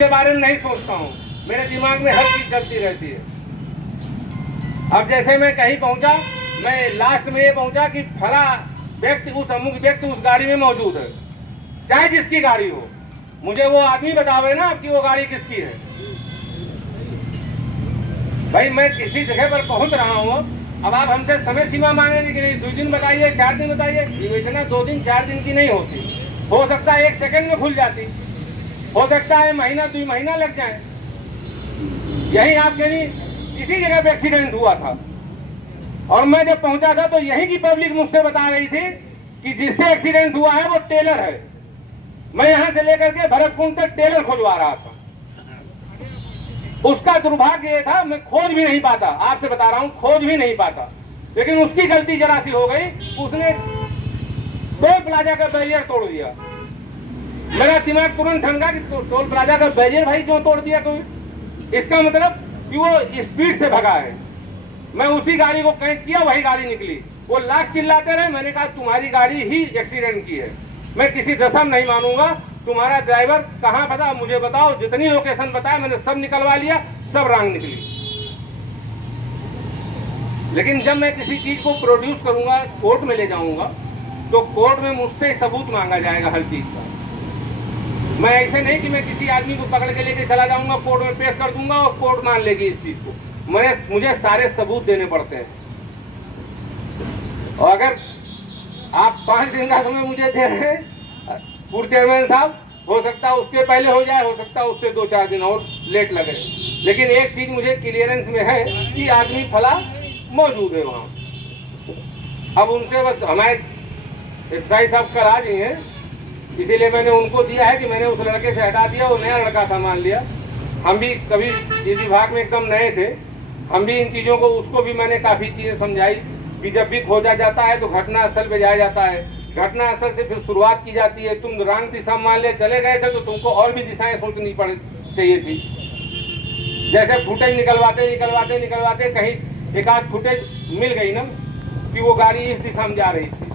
के बारे में नहीं सोचता हूँ, मेरे दिमाग में हर चीज चलती रहती है। अब जैसे मैं कहीं पहुंचा, मैं लास्ट में ये पहुंचा कि फला व्यक्ति उस अमुक व्यक्ति उस गाड़ी में मौजूद है, चाहे जिसकी गाड़ी हो, मुझे वो आदमी बतावे ना कि वो गाड़ी किसकी है। भाई मैं किसी जगह पर पहुंच रहा हूँ, अब आप हमसे समय सीमा मांगेंगे कि नहीं 2 दिन बताइए 4 दिन बताइए। विवेचना 2 दिन 4 दिन की नहीं होती, हो सकता है 1 सेकंड में खुल जाती, हो सकता है महीना 2 महीना लग जाए। यही आपके लिए इसी जगह पे एक्सीडेंट हुआ था और मैं जब पहुंचा था तो यही की पब्लिक मुझसे बता रही थी कि जिससे एक्सीडेंट हुआ है वो टेलर है। मैं यहां से लेकर के भरतपुर तक टेलर खोजवा रहा था। उसका दुर्भाग्य ये था, मैं खोज भी नहीं पाता, आपसे बता रहा हूं, खोज भी नहीं पाता। लेकिन उसकी गलती जरा सी हो गई, उसने टोल प्लाजा का बैरियर तोड़ दिया। मेरा दिमाग तुरंत ठंडा कि टोल प्लाजा का बैरियर भाई क्यों तोड़ दिया कोई, इसका मतलब कि वो स्पीड से भगा है। मैं उसी गाड़ी को कैच किया, वही गाड़ी निकली। वो लाख चिल्लाते रहे, मैंने कहा तुम्हारी गाड़ी ही एक्सीडेंट की है, मैं किसी दशा में नहीं मानूंगा। तुम्हारा ड्राइवर कहाँ पता मुझे बताओ, जितनी लोकेशन बताया मैंने सब निकलवा लिया, सब रंग निकली। लेकिन जब मैं किसी चीज को प्रोड्यूस करूंगा, कोर्ट में ले जाऊंगा, तो कोर्ट में मुझसे सबूत मांगा जाएगा हर चीज का। मैं ऐसे नहीं कि मैं किसी आदमी को पकड़ के लेके चला जाऊंगा, कोर्ट में पेश कर दूंगा और कोर्ट मान लेगी इस चीज को। मुझे सारे सबूत देने पड़ते हैं। और अगर आप 5 दिन का समय मुझे दे रहे हैं पूर्व चेयरमैन साहब, हो सकता है उसके पहले हो जाए, हो सकता है उससे 2-4 दिन और लेट लगे, लेकिन एक चीज मुझे क्लियरेंस में है कि आदमी फला मौजूद है वहां। अब उनसे बस हमारे एसआई साहब कल आ गए हैं, इसीलिए मैंने उनको दिया है कि मैंने उस लड़के से हटा दिया, वो नया लड़का था मान लिया। हम भी कभी इस विभाग में एकदम नए थे, हम भी इन चीज़ों को, उसको भी मैंने काफ़ी चीज़ें समझाई कि जब भी खोजा जाता है तो घटना स्थल पे जाया जाता है, घटना स्थल से फिर शुरुआत की जाती है। तुम रंग दिशा मान ले चले गए थे तो तुमको और भी दिशाएं सोचनी पड़ चाहिए थी। जैसे फुटेज निकलवाते निकलवाते निकलवाते कहीं एक आध फुटेज मिल गई ना कि वो गाड़ी इस दिशा में जा रही थी,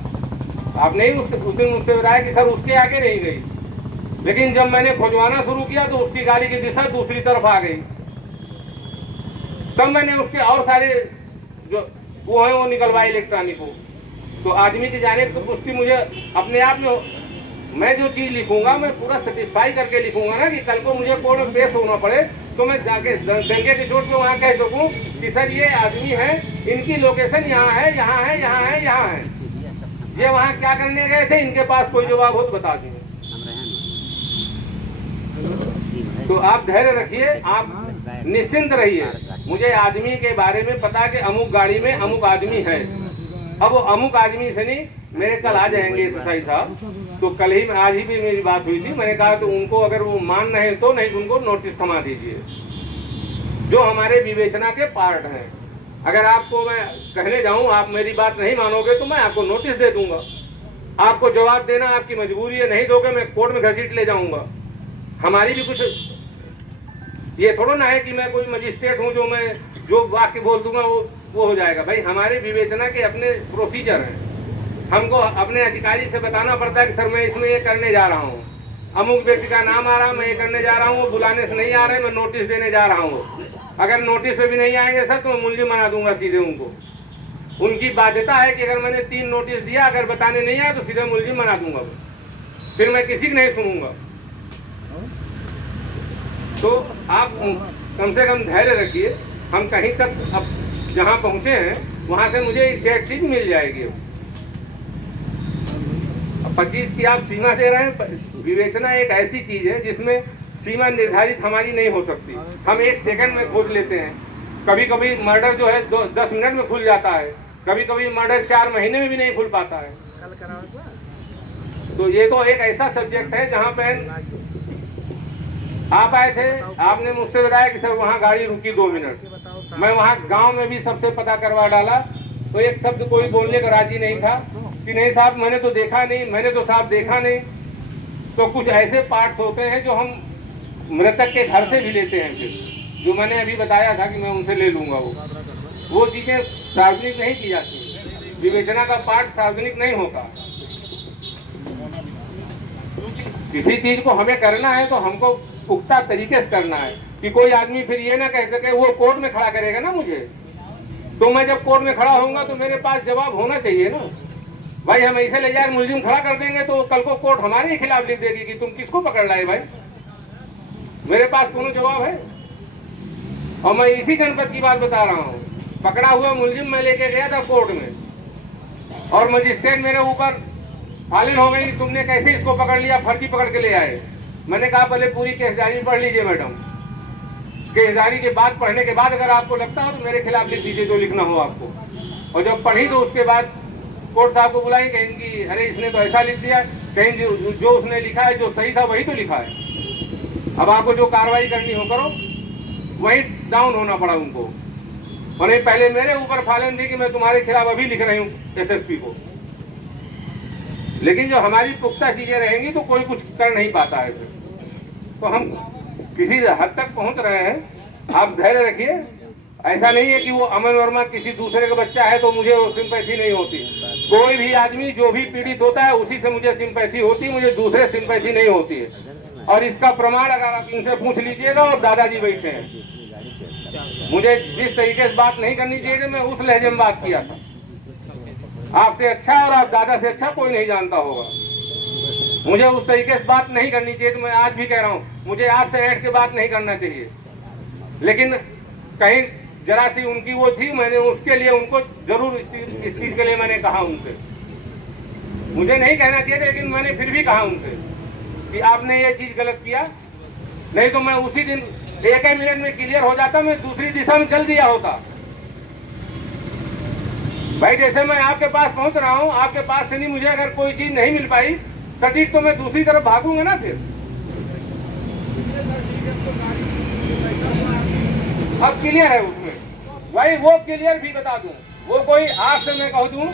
आपने ही उस दिन मुझसे बताया कि सर उसके आगे नहीं गई। लेकिन जब मैंने खोजवाना शुरू किया तो उसकी गाड़ी की दिशा दूसरी तरफ आ गई। तब मैंने उसके और सारे जो वो है वो निकलवाए इलेक्ट्रॉनिक को। तो आदमी के जाने की तो पुष्टि मुझे अपने आप में, मैं जो चीज लिखूंगा मैं पूरा सेटिस्फाई करके लिखूंगा ना, कि कल को मुझे कोर्ट में पेश होना पड़े तो मैं जाके डंके की चोट पे वहाँ कह सकूँ कि सर ये आदमी है, इनकी लोकेशन यहाँ है, यहाँ है, यहाँ है, यहाँ है, ये वहाँ क्या करने गए थे, इनके पास कोई जवाब हो तो बता देंगे। तो आप धैर्य रखिए, आप निश्चिंत रहिए। मुझे आदमी के बारे में पता कि अमुक गाड़ी में अमुक आदमी है। अब वो अमुक आदमी से नहीं, मेरे कल आ जाएंगे एसआई साहब, तो कल ही आज ही भी मेरी बात हुई थी। मैंने कहा तो उनको अगर वो मान रहे तो, नहीं तो उनको नोटिस थमा दीजिए, जो हमारे विवेचना के पार्ट हैं। अगर आपको मैं कहने जाऊं आप मेरी बात नहीं मानोगे तो मैं आपको नोटिस दे दूंगा। आपको जवाब देना आपकी मजबूरी है, नहीं दोगे मैं कोर्ट में घसीट ले जाऊंगा। हमारी भी कुछ ये थोड़ा ना है कि मैं कोई मजिस्ट्रेट हूं जो मैं जो वाक्य बोल दूंगा वो हो जाएगा। भाई हमारे विवेचना के अपने प्रोसीजर हैं, हमको अपने अधिकारी से बताना पड़ता है कि सर मैं इसमें ये करने जा रहा हूँ, अमुक व्यक्ति का नाम आ रहा है, मैं ये करने जा रहा हूँ, वो बुलाने से नहीं आ रहे, मैं नोटिस देने जा रहा हूँ। अगर नोटिस पे भी नहीं आएंगे सर तो मैं मुलजिम बना दूंगा सीधे उनको। उनकी बाध्यता है कि अगर मैंने 3 नोटिस दिया, अगर बताने नहीं आया तो सीधे मुलजिम बना दूंगा, फिर मैं किसी की नहीं सुनूंगा। तो आप कम से कम धैर्य रखिए, हम कहीं तक अब जहाँ पहुँचे हैं वहाँ से मुझे एक चीज मिल जाएगी। अब 25 की आप सीमा दे रहे हैं। विवेचना एक ऐसी चीज है जिसमें सीमा निर्धारित हमारी नहीं हो सकती। हम 1 सेकंड में खोज लेते हैं। कभी कभी मर्डर जो है 10 मिनट में खुल जाता है, कभी कभी मर्डर 4 महीने में भी नहीं खुल पाता है। तो ये तो एक ऐसा सब्जेक्ट है जहाँ पे आप आए थे, आपने मुझसे बताया कि सर वहाँ गाड़ी रुकी 2 मिनट। मैं वहाँ गांव में भी सबसे पता करवा डाला, तो एक शब्द कोई बोलने का राजी नहीं था कि नहीं साहब मैंने तो देखा नहीं, मैंने तो साहब देखा नहीं। तो कुछ ऐसे पार्ट्स होते हैं जो हम मृतक के घर से भी लेते हैं, फिर जो मैंने अभी बताया था कि मैं उनसे ले लूंगा, वो चीजें सार्वजनिक नहीं की जाती। विवेचना का पार्ट सार्वजनिक नहीं होता। किसी चीज को हमें करना है तो हमको पुख्ता तरीके से करना है कि कोई आदमी फिर ये ना कह सके वो कोर्ट में खड़ा करेगा ना मुझे, तो मैं जब कोर्ट में खड़ा होऊंगा तो मेरे पास जवाब होना चाहिए ना। भाई हम ऐसे ले जाकर मुलजिम खड़ा कर देंगे तो कल को कोर्ट हमारे ही खिलाफ लिख देगी कि तुम किसको पकड़ लाए भाई, मेरे पास कोनो जवाब है। और मैं इसी जनपद की बात बता रहा हूँ, पकड़ा हुआ मुलजिम मैं लेके गया था कोर्ट में और मजिस्ट्रेट मेरे ऊपर फालिन हो गई, तुमने कैसे इसको पकड़ लिया, फर्जी पकड़ के ले आए। मैंने कहा पहले पूरी केसदारी पढ़ लीजिए मैडम, केसदारी के बाद पढ़ने के बाद अगर आपको लगता हो तो मेरे खिलाफ लिख दीजिए जो लिखना हो आपको। और जब पढ़ी तो उसके बाद कोर्ट साहब को बुलाई, कहें कि अरे इसने तो ऐसा लिख दिया, कहें जो उसने लिखा है जो सही था वही तो लिखा है, अब आपको जो कार्रवाई करनी हो करो। वही डाउन होना पड़ा उनको, और नहीं पहले मेरे ऊपर फालन थी कि मैं तुम्हारे खिलाफ अभी लिख रही हूँ एसएसपी को। लेकिन जो हमारी पुख्ता चीजें रहेंगी तो कोई कुछ कर नहीं पाता है फिर। तो हम किसी हद तक पहुंच रहे हैं, आप धैर्य रखिए। ऐसा नहीं है कि वो अमन वर्मा किसी दूसरे का बच्चा है तो मुझे वो सिंपैथी नहीं होती। कोई भी आदमी जो भी पीड़ित होता है उसी से मुझे सिंपैथी होती है, मुझे दूसरे सिंपैथी नहीं होती है। और इसका प्रमाण अगर आप इनसे पूछ लीजिएगा, और दादाजी बैठे हैं, मुझे जिस तरीके से बात नहीं करनी चाहिए मैं उस लहजे में बात किया था। आपसे अच्छा और आप दादा से अच्छा कोई नहीं जानता होगा। मुझे उस तरीके से बात नहीं करनी चाहिए, तो मैं आज भी कह रहा हूँ मुझे आपसे बैठ के बात नहीं करना चाहिए। लेकिन कहीं जरा सी उनकी वो थी, मैंने उसके लिए उनको जरूर इस चीज के लिए मैंने कहा उनसे, मुझे नहीं कहना चाहिए लेकिन मैंने फिर भी कहा उनसे कि आपने ये चीज गलत किया, नहीं तो मैं उसी दिन 1 मिनट में क्लियर हो जाता, मैं दूसरी दिशा में चल दिया होता। भाई जैसे मैं आपके पास पहुंच रहा हूं, आपके पास से नहीं मुझे अगर कोई चीज नहीं मिल पाई सटीक तो मैं दूसरी तरफ भागूंगा ना। फिर अब क्लियर है उसमें, भाई वो क्लियर भी बता दूं, वो कोई आपसे मैं कह दूं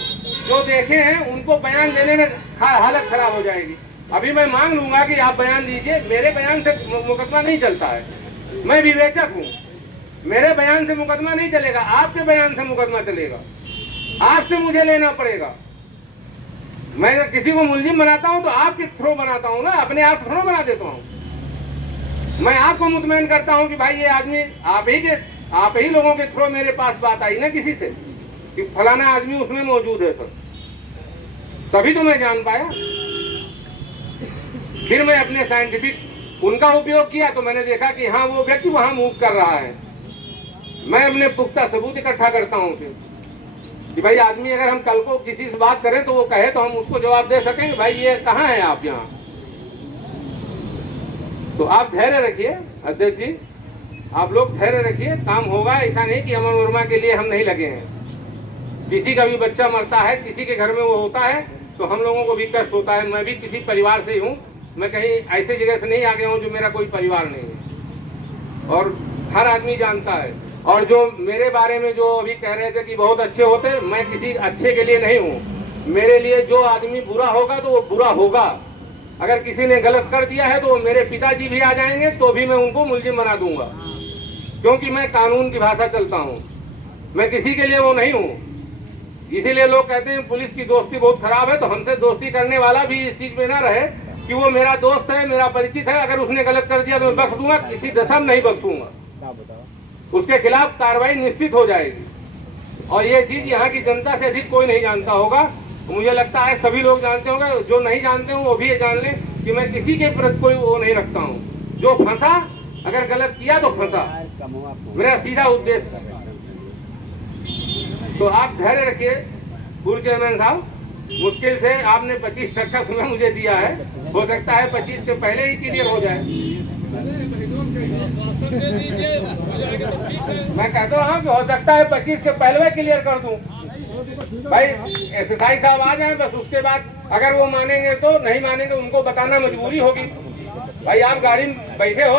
जो देखे हैं उनको बयान देने में हालत खराब हो जाएगी। अभी मैं मांग लूंगा कि आप बयान दीजिए, मेरे बयान से मुकदमा नहीं चलता है, मैं विवेचक हूँ, मेरे बयान से मुकदमा नहीं चलेगा, आपके बयान से मुकदमा चलेगा, आपसे मुझे लेना पड़ेगा। मैं अगर किसी को मुलजिम बनाता हूं तो आपके थ्रू बनाता हूं ना, अपने आप थ्रू बना देता हूं। मैं आपको मुतमईन करता हूं कि भाई ये आदमी आप ही लोगों के थ्रू मेरे पास बात आई ना किसी से कि फलाना आदमी उसमें मौजूद है सर, तभी तो मैं जान पाया। फिर मैं अपने साइंटिफिक उनका उपयोग किया तो मैंने देखा कि हाँ वो व्यक्ति वहां मूव कर रहा है। मैं अपने पुख्ता सबूत इकट्ठा करता हूँ फिर कि भाई आदमी अगर हम कल को किसी से बात करें तो वो कहे तो हम उसको जवाब दे सकेंगे भाई ये कहाँ है आप यहाँ। तो आप धैर्य रखिए अध्यक्ष जी, आप लोग धैर्य रखिए, काम होगा। ऐसा नहीं कि अमन वर्मा के लिए हम नहीं लगे हैं। किसी का भी बच्चा मरता है, किसी के घर में वो होता है तो हम लोगों को भी कष्ट होता है। मैं भी किसी परिवार से ही हूँ, मैं कहीं ऐसे जगह से नहीं आ गया हूँ जो मेरा कोई परिवार नहीं है, और हर आदमी जानता है। और जो मेरे बारे में जो अभी कह रहे थे कि बहुत अच्छे होते, मैं किसी अच्छे के लिए नहीं हूँ। मेरे लिए जो आदमी बुरा होगा तो वो बुरा होगा। अगर किसी ने गलत कर दिया है तो मेरे पिताजी भी आ जाएंगे तो भी मैं उनको मुलजिम बना दूंगा, क्योंकि मैं कानून की भाषा चलता हूँ, मैं किसी के लिए वो नहीं हूँ। इसीलिए लोग कहते हैं पुलिस की दोस्ती बहुत खराब है, तो हमसे दोस्ती करने वाला भी इस चीज में ना रहे कि वो मेरा दोस्त है, मेरा परिचित है, अगर उसने गलत कर दिया तो मैं बख्श दूंगा, किसी दशा में नहीं बख्शूंगा, उसके खिलाफ कार्रवाई निश्चित हो जाएगी। और ये चीज यहाँ की जनता से अधिक कोई नहीं जानता होगा, मुझे लगता है सभी लोग जानते होंगे। जो नहीं जानते हो वो भी ये जान लें कि मैं किसी के प्रति कोई वो नहीं रखता हूँ। जो फंसा, अगर गलत किया तो फंसा, मेरा सीधा उद्देश्य। तो आप धैर्य रखिए पूर्व चेयरमैन साहब, मुश्किल से आपने 25% समय मुझे दिया है, हो सकता है 25 के पहले ही क्लियर हो जाए। मैं कहता हूँ कि हो सकता है 25 के पहले क्लियर कर दूं। भाई एसएसआई साहब आ जाए बस, उसके बाद अगर वो मानेंगे तो, नहीं मानेंगे उनको बताना मजबूरी होगी। भाई आप गाड़ी में बैठे हो